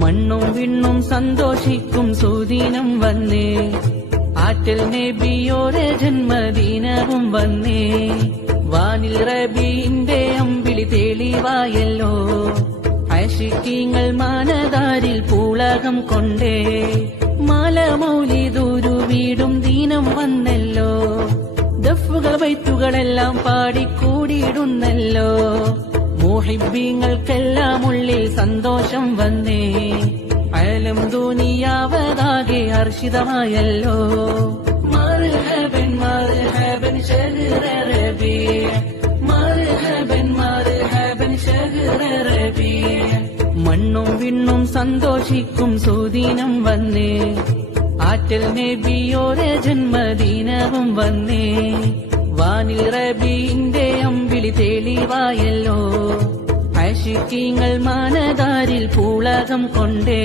മണ്ണും വിണ്ണും സന്തോഷിക്കും സുദിനം വന്നേ, ആറ്റൽ നബിയോരെ ജന്മദിനവും വന്നേ. വാനിൽ റബീന്റെ അമ്പിളി തെളിവായല്ലോ, ആശിക്കീങ്ങൾ മാനദാരിൽ പൂളകം കൊണ്ടേ. മാല മൗലിദൂരു വീടും ദീനം വന്നല്ലോ, ദഫുകൾ വൈത്തുകളെല്ലാം പാടിക്കൂടിയിടുന്നല്ലോ. മുഹിബ്ബീങ്ങൾക്കെല്ലാം ഉള്ളിൽ സന്തോഷം വന്നേ, അലം ദുനിയാവതാകെ ഹർഷിതമായല്ലോ. മർഹബൻ മർഹബൻ ശഹ്റ റബീഅ്, മർഹബൻ മർഹബൻ ശഹ്റ റബീഅ്. മണ്ണും വിണ്ണും സന്തോഷിക്കും സുദിനം വന്നേ, ആറ്റൽ നബിയോരെ ജന്മദിനവും വന്നേ. വാനിൽ റബീന്റെ അമ്പിളി തെളിവായല്ലോ, ആശിക്കീങ്ങൾ മാനദാരിൽ പൂളകം കൊണ്ടേ.